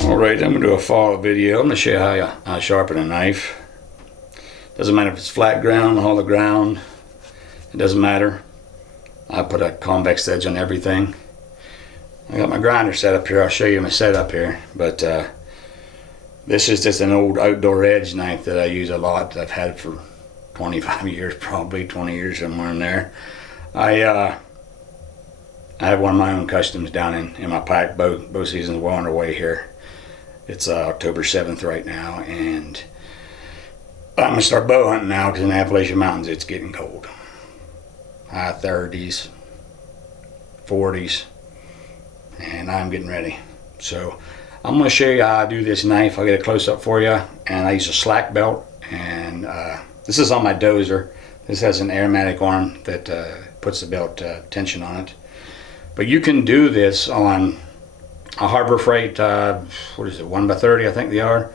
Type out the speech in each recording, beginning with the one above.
Alright, I'm going to do a follow video. I'm going to show you how I sharpen a knife. Doesn't matter if it's flat ground, hollow ground, it doesn't matter. I put a convex edge on everything. I got my grinder set up here. I'll show you my setup here. But this is just an old outdoor edge knife that I use a lot. I've had it for 25 years, probably 20 years, somewhere in there. I have one of my own customs down in my pack. Bow season's well underway here. It's October 7th right now, and I'm gonna start bow hunting now because in the Appalachian Mountains it's getting cold. High 30s, 40s, and I'm getting ready. So I'm gonna show you how I do this knife. I'll get a close-up for you, and I use a slack belt, and this is on my dozer. This has an aromatic arm that puts the belt tension on it. But you can do this on a Harbor Freight, what is it, 1x30 I think they are.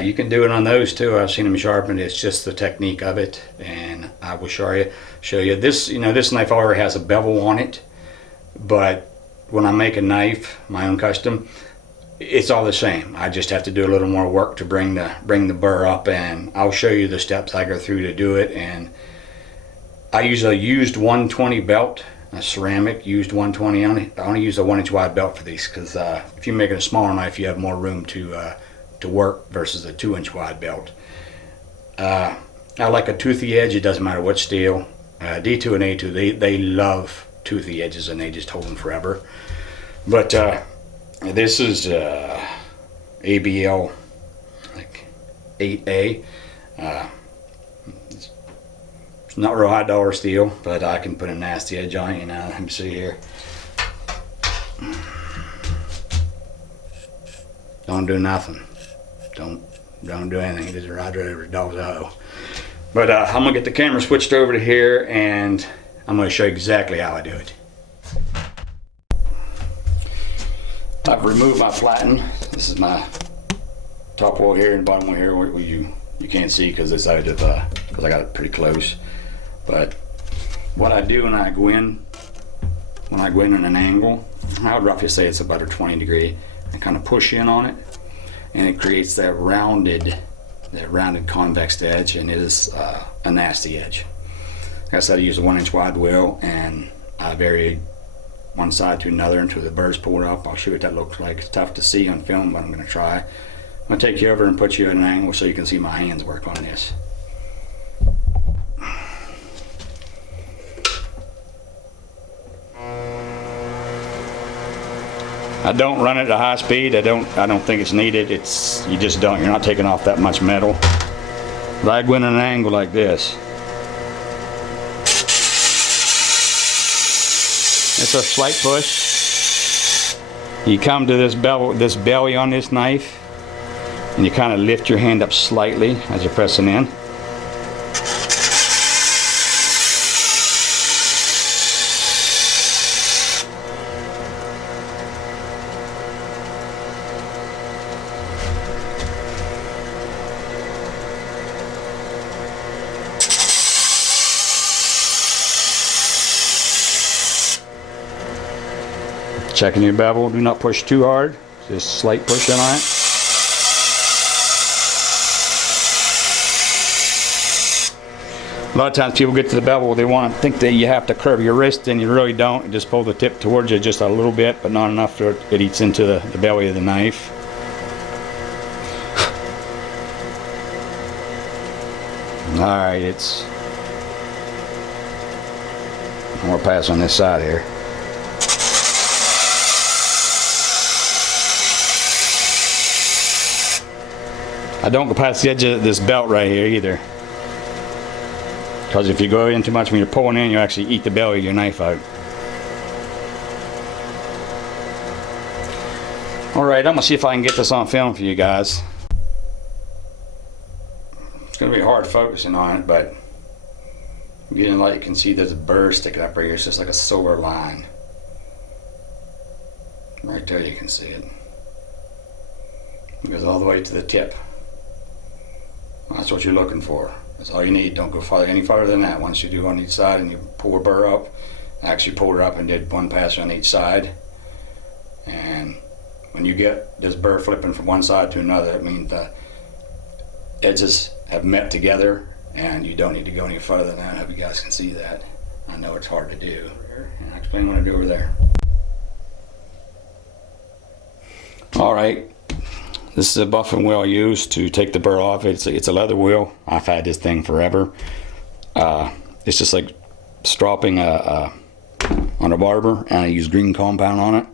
You can do it on those too. I've seen them sharpened. It's just the technique of it, and I will show you this. You know, this knife already has a bevel on it, but when I make a knife, my own custom, it's all the same. I just have to do a little more work to bring the burr up, and I'll show you the steps I go through to do it. And I use a used 120 belt, a ceramic used 120. I only use a 1-inch wide belt for these because if you're making a smaller knife, you have more room to work versus a 2-inch wide belt. I like a toothy edge. It doesn't matter what steel. D2 and A2, they love toothy edges, and they just hold them forever. But this is ABL like 8A. It's not real high dollar steel, but I can put a nasty edge on it. You know, let me see here. Don't do nothing. Don't do anything. Just ride right over the dog's eye. But I'm gonna get the camera switched over to here, and I'm gonna show you exactly how I do it. I've removed my platen. This is my top wall here and bottom wall here. Where you can't see because it's out of because I got it pretty close. But what I do when I go in at an angle, I would roughly say it's about a 20 degree. I kind of push in on it, and it creates that rounded convex edge, and it is a nasty edge. Like I said, I use a 1-inch wide wheel, and I vary one side to another until the burr's pulled up. I'll show you what that looks like. It's tough to see on film, but I'm going to try. I'm going to take you over and put you at an angle so you can see my hands work on this. I don't run it at a high speed. I don't think it's needed. You just don't. You're not taking off that much metal. But I go in at an angle like this. It's a slight push. You come to this belly on this knife, and you kind of lift your hand up slightly as you're pressing in. Checking your bevel, do not push too hard, just slight push in on it. A lot of times people get to the bevel, they think that you have to curve your wrist, and you really don't. You just pull the tip towards you just a little bit, but not enough so it eats into the belly of the knife. Alright, we'll pass on this side here. I don't go past the edge of this belt right here either, because if you go in too much when you're pulling in, you actually eat the belly of your knife out. Alright, I'm going to see if I can get this on film for you guys. It's going to be hard focusing on it, but getting a light, you can see there's a burr sticking up right here. It's just like a silver line. Right there you can see it. It goes all the way to the tip. That's what you're looking for. That's all you need. Don't go any farther than that. Once you do on each side and you pull a burr up, I actually pulled her up and did one pass on each side, and when you get this burr flipping from one side to another, it means the edges have met together, and you don't need to go any further than that. I hope you guys can see that. I know it's hard to do. And I'll explain what I do over there. Alright, this is a buffing wheel I use to take the burr off. It's a leather wheel. I've had this thing forever. It's just like stropping on a barber, and I use green compound on it.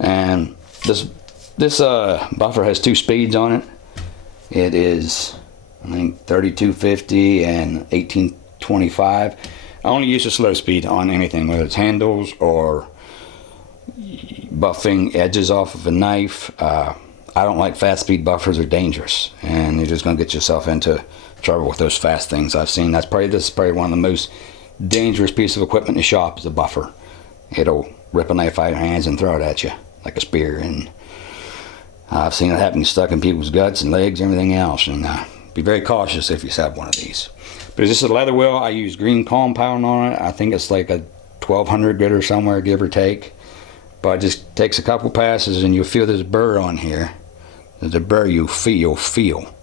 And this buffer has 2 speeds on it. It is, I think, 3250 and 1825. I only use a slow speed on anything, whether it's handles or buffing edges off of a knife. I don't like fast speed buffers. They're dangerous, and you're just going to get yourself into trouble with those fast things I've seen. This is probably one of the most dangerous pieces of equipment in the shop is a buffer. It'll rip a knife out of your hands and throw it at you like a spear, and I've seen it happen stuck in people's guts and legs and everything else. And be very cautious if you have one of these. But this is a leather wheel. I use green compound on it. I think it's like a 1200 grit or somewhere, give or take. But it just takes a couple passes, and you'll feel this burr on here. There's a burr you'll feel.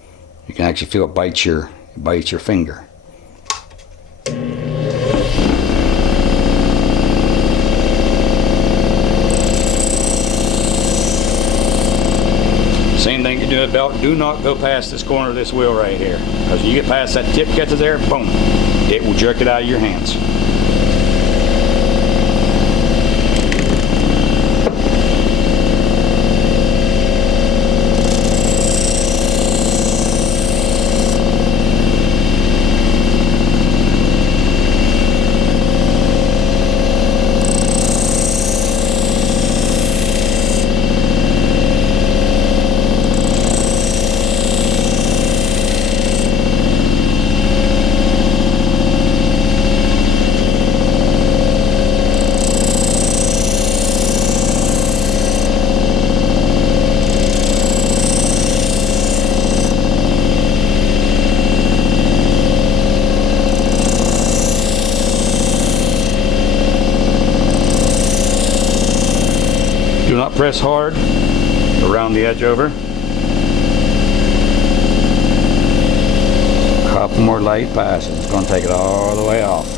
You can actually feel it bite your finger. Same thing you do at belt. Do not go past this corner of this wheel right here, because you get past that tip, get to there, boom, it will jerk it out of your hands. Do not press hard around the edge over. Couple more light passes. It's going to take it all the way off.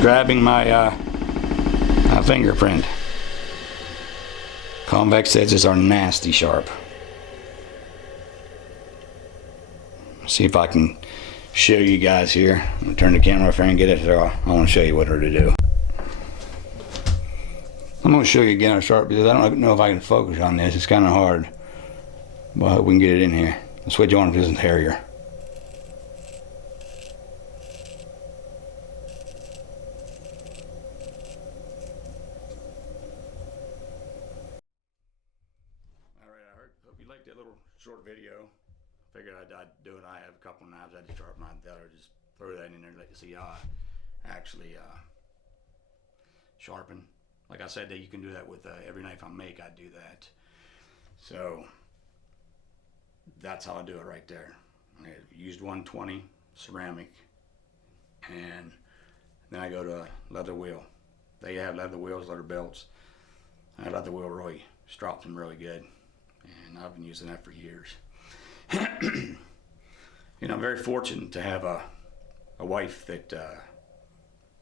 Grabbing my fingerprint. Convex edges are nasty sharp. See if I can show you guys here. I'm gonna turn the camera off here and get it. So I want to show you what to do. I'm gonna show you again how sharp, because I don't know if I can focus on this. It's kind of hard, but I hope we can get it in here. The switch on if it isn't hairier. Hope you liked that little short video. Figured I'd do it. I have a couple knives I just sharpen my that, or just throw that in there and let you see how I actually sharpen. Like I said, that you can do that with every knife I make. I do that. So that's how I do it right there. I used 120 ceramic, and then I go to a leather wheel. They have leather wheels, leather belts. That leather wheel really strops them really good, and I've been using that for years. You know, I'm very fortunate to have a wife that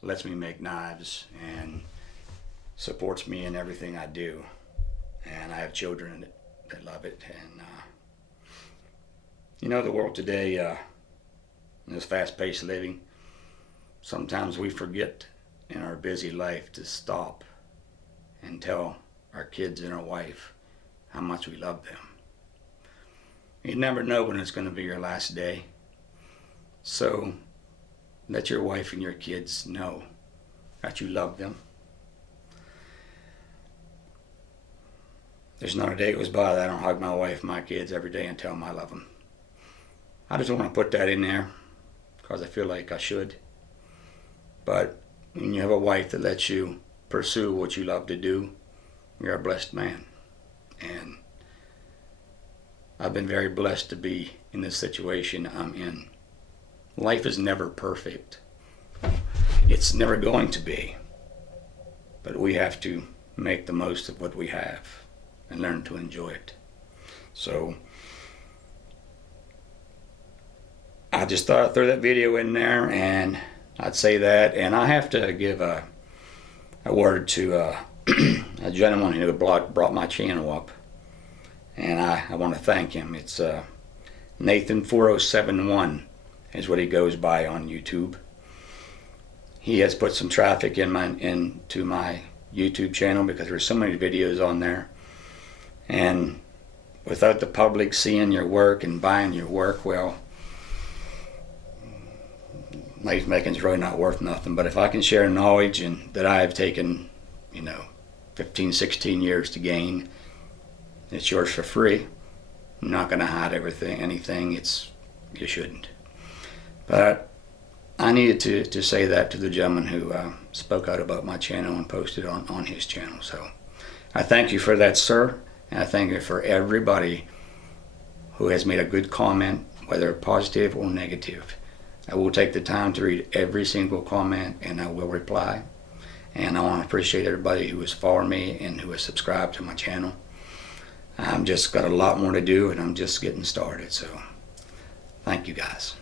lets me make knives and supports me in everything I do, and I have children that love it. And you know, the world today, in this fast-paced living, sometimes we forget in our busy life to stop and tell our kids and our wife how much we love them. You never know when it's going to be your last day, so let your wife and your kids know that you love them. There's not a day goes by that I don't hug my wife and my kids every day and tell them I love them. I just want to put that in there because I feel like I should. But when you have a wife that lets you pursue what you love to do, you're a blessed man. And I've been very blessed to be in this situation I'm in. Life is never perfect. It's never going to be. But we have to make the most of what we have and learn to enjoy it. So I just thought I'd throw that video in there, and I'd say that. And I have to give a word to a gentleman who brought my channel up, and I want to thank him. It's Nathan4071 is what he goes by on YouTube. He has put some traffic into my YouTube channel because there's so many videos on there, and without the public seeing your work and buying your work, well, knife making is really not worth nothing. But if I can share knowledge and that I have taken, 15, 16 years to gain, it's yours for free. I'm not going to hide anything. You shouldn't. But I needed to say that to the gentleman who spoke out about my channel and posted on his channel. So I thank you for that, sir. And I thank you for everybody who has made a good comment, whether positive or negative. I will take the time to read every single comment, and I will reply. And I want to appreciate everybody who has followed me and who has subscribed to my channel. I'm just got a lot more to do, and I'm just getting started. So thank you guys.